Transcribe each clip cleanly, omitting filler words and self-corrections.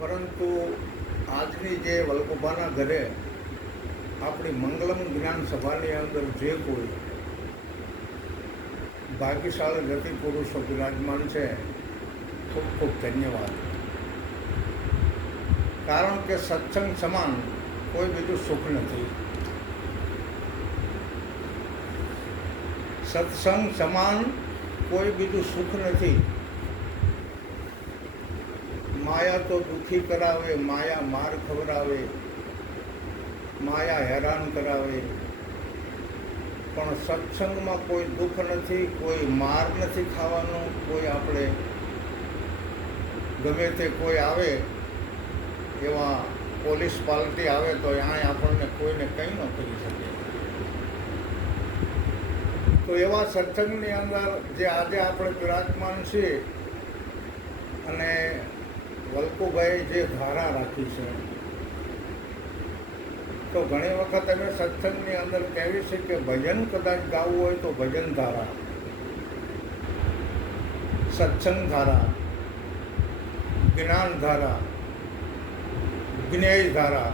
પરંતુ આજની જે વલ્લભભાના ઘરે આપણી મંગલમ જ્ઞાન સભાની અંદર જે કોઈ ભાગ્યશાળી ગતિ પુરુષો બિરાજમાન છે, ખૂબ ખૂબ ધન્યવાદ. કારણ કે સત્સંગ સમાન કોઈ બીજું સુખ નથી. સત્સંગ સમાન કોઈ બીજું સુખ નથી. માયા તો દુઃખી કરાવે, માયા માર ખવડાવે, માયા હેરાન કરાવે, પણ સત્સંગમાં કોઈ દુઃખ નથી, કોઈ માર નથી ખાવાનો. કોઈ આપણે ગમે તે કોઈ આવે, એવા પોલીસ પાર્ટી આવે તો અહીંયા આપણને કોઈને કંઈ ન કરી શકે. તો એવા સત્સંગની અંદર જે આજે આપણે બિરાજમાન છીએ, અને વલ્કુભાઈ જે ધારા રાખી છે, તો ઘણી વખત અમે સત્સંગની અંદર કહેવી છે કે ભજન કદાચ ગાવું હોય તો ભજન ધારા, સત્સંગ ધારા, જ્ઞાન ધારા, જ્ઞેય ધારા,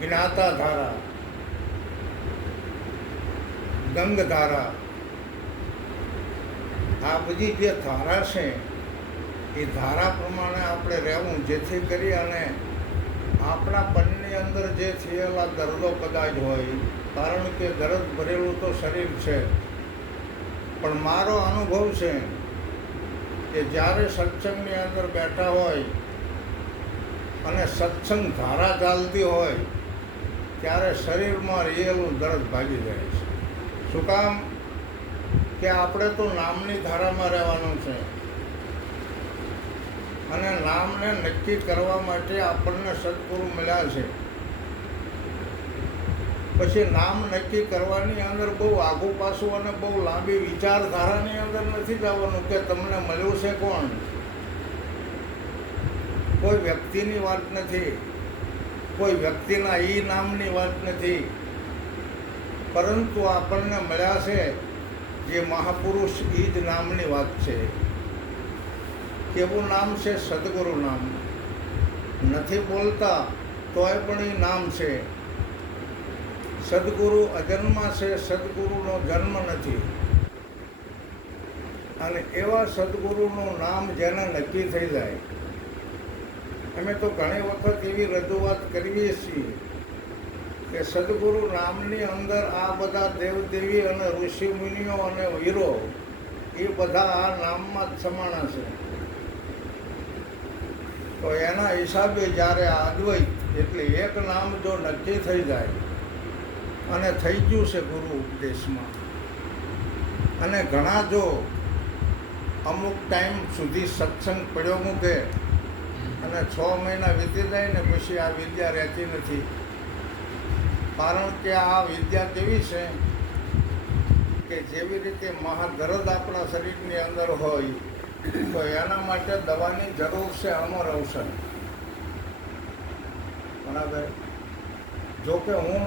જ્ઞાતા ધારા, ગંગ ધારા, આ બધી જે ધારા છે એ ધારા પ્રમાણે આપણે રહેવું, જેથી કરી અને આપણા પનની અંદર જે થયેલા દર્દો કદાચ હોય, કારણ કે દર્દ ભરેલું તો શરીર છે, પણ મારો અનુભવ છે કે જ્યારે સત્સંગની અંદર બેઠા હોય અને સત્સંગ ધારા ચાલતી હોય, ત્યારે શરીરમાં રહેલું દર્દ ભાગી જાય છે. શું કામ? કે આપણે તો નામની ધારામાં રહેવાનું છે, અને નામને નક્કી કરવા માટે આપણને સદગુરુ મળ્યા છે. પછી નામ નક્કી કરવાની અંદર બહુ આઘું પાછું અને બહુ લાંબી વિચારધારાની અંદર નથી જવાનું કે તમને મળ્યું છે કોણ. કોઈ વ્યક્તિની વાત નથી, કોઈ વ્યક્તિના ઈ નામની વાત નથી, પરંતુ આપણને મળ્યા છે જે મહાપુરુષ ઈ જ નામની વાત છે. કેવું નામ છે? સદગુરુ નામ. નથી બોલતા તોય પણ એ નામ છે. સદગુરુ અજન્મા છે, સદગુરુનો જન્મ નથી. અને એવા સદગુરુનું નામ જેને નક્કી થઈ જાય, અમે તો ઘણી વખત એવી રજૂઆત કરીએ છીએ કે સદગુરુ નામની અંદર આ બધા દેવદેવી અને ઋષિમુનિઓ અને વીરો એ બધા આ નામમાં જ સમાણા છે. તો એના હિસાબે જ્યારે આ અદ્વૈત એટલે એક નામ જો નક્કી થઈ જાય, અને થઈ ગયું છે ગુરુ ઉપદેશમાં, અને ઘણા જો અમુક ટાઈમ સુધી સત્સંગ પડ્યો મૂકે અને 6 મહિના વીતી જાય ને પછી આ વિદ્યા રહેતી નથી. કારણ કે આ વિદ્યા કેવી છે કે જેવી રીતે મહાદરદ આપણા શરીરની અંદર હોય, તો એના માટે દવાની જરૂર છે અમર ઔષધ. બરાબર. જોકે હું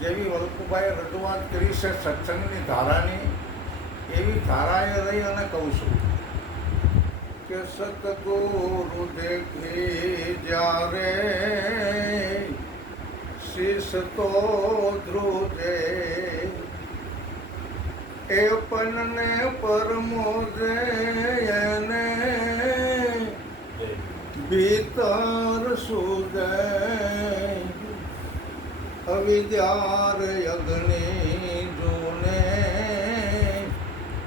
જેવી વલ્કુભાઈએ રજૂઆત કરી છે સત્સંગની ધારાની, એવી ધારાએ રહી અને કહું છું કે સતગુરુ દેખી જ્યારે શીશ તો ધ્રુજે, એ પનને પરમોદે એને ભીતર સુજે, અવિદ્યાર અગ્નિ જોને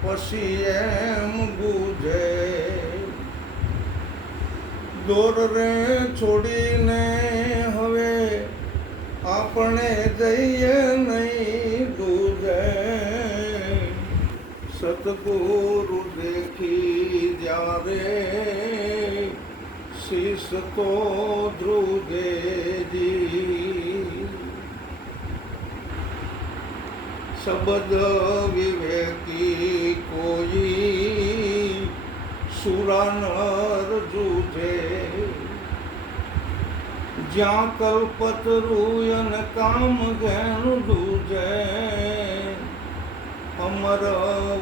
પછી એમ બુજે. દોર રે છોડીને હવે આપણે જઈએ નહીં દૂજે, સતગુરુ દેખી જ્યારે શીશ તો ધ્રુજે જી. શબ્દ વિવેકી કોઈ સુરાનર જૂજે, જ્યાં કલ્પતરું અને કામ ઘેનું દૂજે, અમર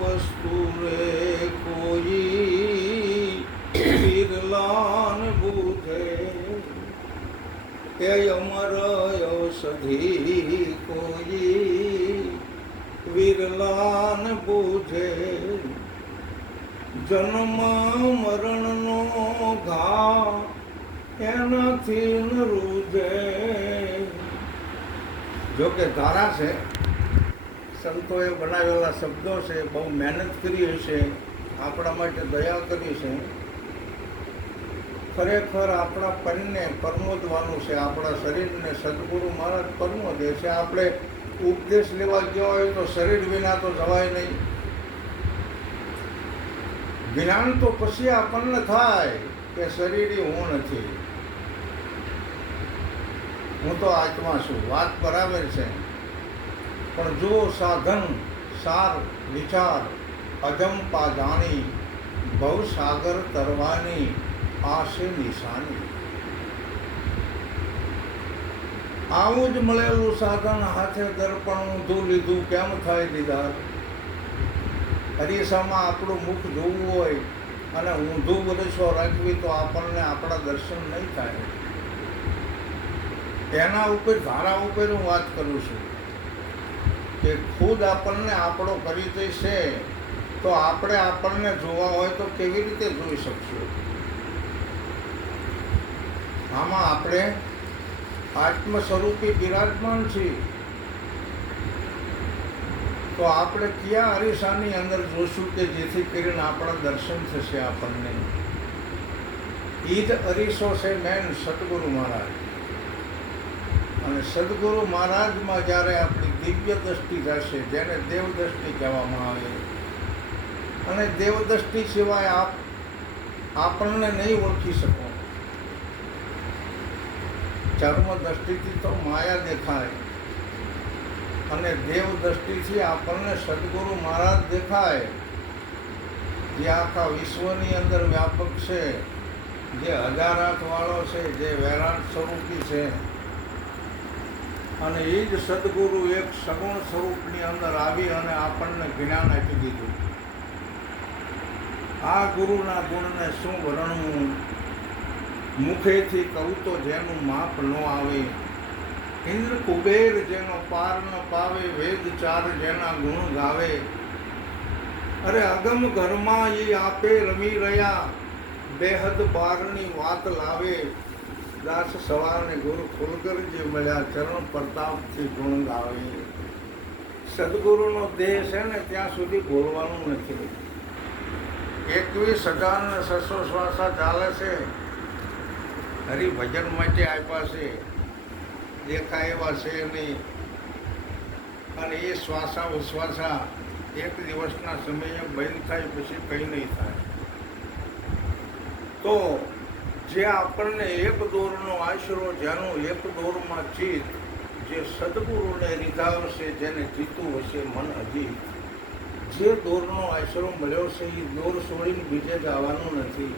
વસ્તુ રે કોઈ બિરલાન બુધે. એ અમર ઔષધિ કોઈ વિરલાન બૂઝે, જન્મ મરણનો ઘા એનાથી ન રૂજે. જો કે ધારા છે, સંતોએ બનાવેલા શબ્દો છે, બહુ મહેનત કરી હશે, આપણા માટે દયા કરી છે. ખરેખર આપણા પનને પરમોદવાનું છે, આપણા શરીરને સદગુરુ મહારાજ પરમોદે છે. આપણે ઉપદેશ લેવા ગયા હોય તો શરીર વિના તો જવાય નહીં. જ્ઞાન તો પછી આપણને થાય કે શરીર હું નથી, હું તો આત્મા છું. વાત બરાબર છે, પણ જો સાધન સાર વિચાર અજંપા જાણી, ભવસાગર તરવાની આશે નિશાની. આવું જ મળેલું સાધન હાથે દર્પણ ઊંધું લીધું કેમ થાય દીદાર. અરીસામાં આપણું મુખ જોવું હોય અને ઊંધું બરસો રાખવી તો આપણને આપણા દર્શન નહીં થાય. એના ઉપર ધારા ઉપર હું વાત કરું છું કે ખુદ આપણને આપણો પરિચય છે તો આપણે આપણને જોવા હોય તો કેવી રીતે જોઈ શકશું. આમાં આપણે આત્મ સ્વરૂપી બિરાજમાન છીએ, તો આપણે કયા અરીસાની અંદર જોશું કે જેથી કરીને આપણા દર્શન થશે આપણને. એ જ અરીસો છે મેન સદગુરુ મહારાજ. અને સદગુરુ મહારાજમાં જ્યારે આપણી દિવ્ય દ્રષ્ટિ જશે, જેને દેવ દ્રષ્ટિ કહેવામાં આવે, અને દેવ દ્રષ્ટિ સિવાય આપણને નહીં ઓળખી શકો. ચર્મ દ્રષ્ટિથી તો માયા દેખાય, અને દેવ દ્રષ્ટિથી આપણને સદગુરુ મહારાજ દેખાય, જે આખા વિશ્વની અંદર વ્યાપક છે, જે હજાર હાથવાળો છે, જે વૈરાટ સ્વરૂપી છે. અને એ જ સદગુરુ એક સગુણ સ્વરૂપની અંદર આવી અને આપણને જ્ઞાન આપી દીધું. આ ગુરુના ગુણને શું વર્ણવું, મુખેથી કહું તો જેનું માપ ન આવે. ઇન્દ્ર કુબેર જેનો પાર ન પાવે, વેદ ચાર જેના ગુણ ગાવે. અરે અગમ ઘરમાં એ આપે રમી રહ્યા, બેહદ બારની વાત લાવે. દાસ સવારને ગુરુ ખુલકર જે મળ્યા, ચરણ પ્રતાપથી ગુણ ગાવે. સદગુરુનો દેહ છે ને ત્યાં સુધી બોલવાનું નથી. 21,600 શ્વાસા ચાલે છે, હરિભજન માટે આપ્યા છે, દેખાય એવા છે નહીં. અને એ શ્વાસા ઉશ્વાસા એક દિવસના સમયે બંધ થાય પછી કંઈ નહીં થાય. તો જે આપણને એક દોરનો આશરો, જેનું એક દોરમાં ચિત્ત, જે સદગુરુને રીઝાવશે, જેને જીતું હશે મન અજીત, જે દોરનો આશરો મળ્યો છે એ દોર છોડીને બીજે જવાનું નથી.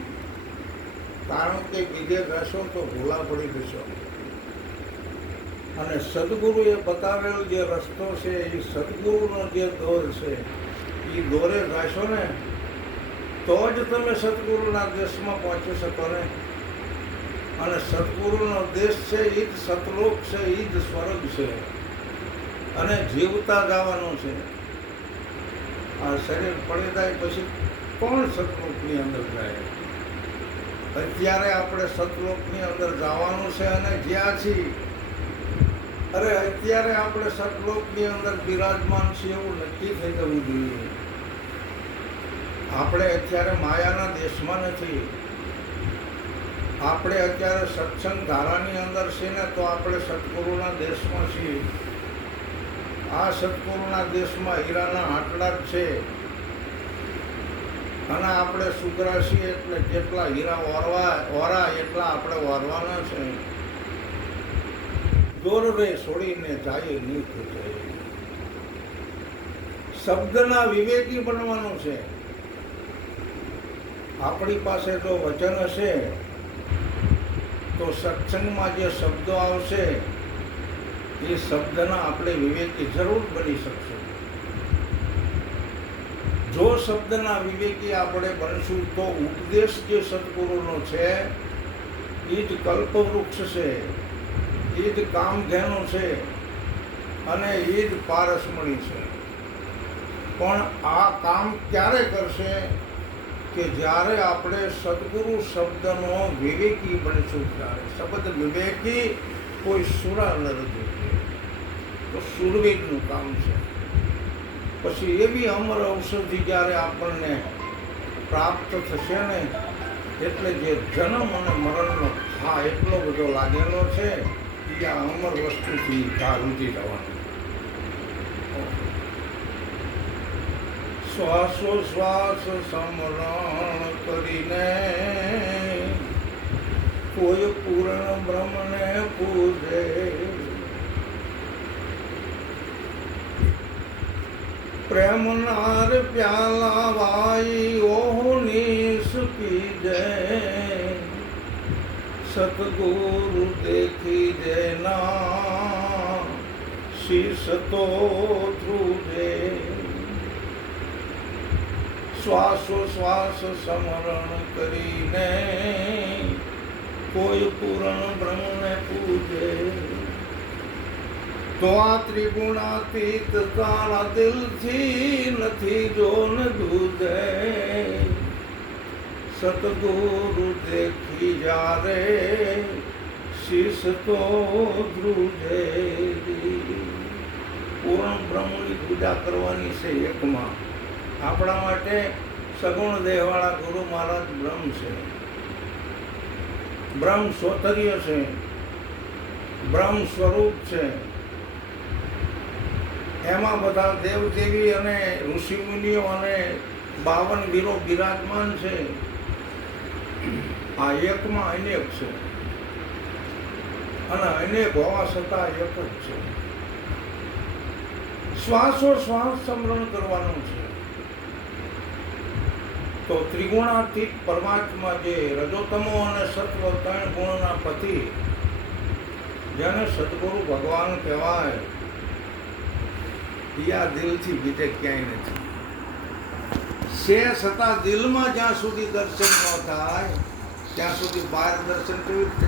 કારણ કે બીજે જશો તો ભૂલા પડી જશો. અને સદગુરુએ બતાવેલો જે રસ્તો છે, એ સદગુરુનો જે દોર છે, એ દોરે જશો ને તો જ તમે સદગુરુના દેશમાં પહોંચી શકો ને. અને સદગુરુનો દેશ છે એ જ સતલોક છે, એ જ સ્વર્ગ છે, અને જીવતા જવાનું છે. આ શરીર પડી જાય પછી કોણ સતલોકની અંદર જાય? અત્યારે આપણે સતલોકની અંદર જવાનું છે અને જ્યાં છીએ, અરે અત્યારે આપણે સતલોકની અંદર બિરાજમાન છીએ એવું નક્કી થઈ જવું જોઈએ. આપણે અત્યારે માયાના દેશમાં નથી. આપણે અત્યારે સત્સંગ ધારાની અંદર છીએ ને તો આપણે સદગુરુના દેશમાં છીએ. આ સદગુરુના દેશમાં હીરાના આટલા જ છે, અને આપણે સુગરા છીએ એટલે જેટલા હીરા ઓરા એટલા આપણે વારવાના છે. દોર રે છોડીને જાય નીત જાય. શબ્દના વિવેકી બનવાનું છે. આપણી પાસે જો વચન હશે તો સત્સંગમાં જે શબ્દો આવશે એ શબ્દના આપણે વિવેકી જરૂર બની શકશું. જો શબ્દના વિવેકી આપણે બનશું તો ઉપદેશ જે સદગુરુનો છે એ જ કલ્પવૃક્ષ છે, એ જ કામધેનુ છે અને એ જ પારસમણી છે. પણ આ કામ ક્યારે કરશે કે જ્યારે આપણે સદગુરુ શબ્દનો વિવેકી બનશું. ત્યારે શબ્દ વિવેકી કોઈ સુરા ન રજૂ કરે તો સુરવીરનું કામ છે. પછી એવી અમર ઔષધિ જ્યારે આપણને પ્રાપ્ત થશે ને, એટલે જે જન્મ અને મરણનો હા એટલો બધો લાગેલો છે એ આ અમર વસ્તુથી જાગૃતિ થવાની. શ્વાસોશ્વાસ સમરણ કરીને કોઈ પૂર્ણ બ્રહ્મને પૂજે. પ્રેમનાર પ્યાલા વાઈ ઓહની સુકી જય. સતગુરુ દેખી જેના શીશ તો ધ્રુજે. શ્વાસોશ્વાસ સમરણ કરીને કોઈ પૂર્ણ બ્રહ્મને પૂજે. તો આ ત્રિગુણાતીત તારા દિલથી નથી જો ન દૂધે. સતગુરુ દેખી જ્યારે શીશ તો ધ્રુજે. પૂર્ણ બ્રહ્મની પૂજા કરવાની છે એકમાં. આપણા માટે સગુણ દેહવાળા ગુરુ મહારાજ બ્રહ્મ છે, બ્રહ્મ સોતર્ય છે, બ્રહ્મ સ્વરૂપ છે. એમાં બધા દેવદેવી અને ઋષિમુનિઓ અને 52 વીરો બિરાજમાન છે. આ એકમાં અનેક છે અને અનેક હોવા છતાં એક જ છે. શ્વાસોશ્વાસ સમરણ કરવાનું છે. તો ત્રિગુણાતીત પરમાત્મા જે રજોતમો અને સત્વ 3 ગુણના પતિ, જેને સદગુરુ ભગવાન કહેવાય, એ આ દિલથી બીજે ક્યાંય નથી. છે છતાં દિલમાં જ્યાં સુધી દર્શન ન થાય ત્યાં સુધી બહાર દર્શન કેવી રીતે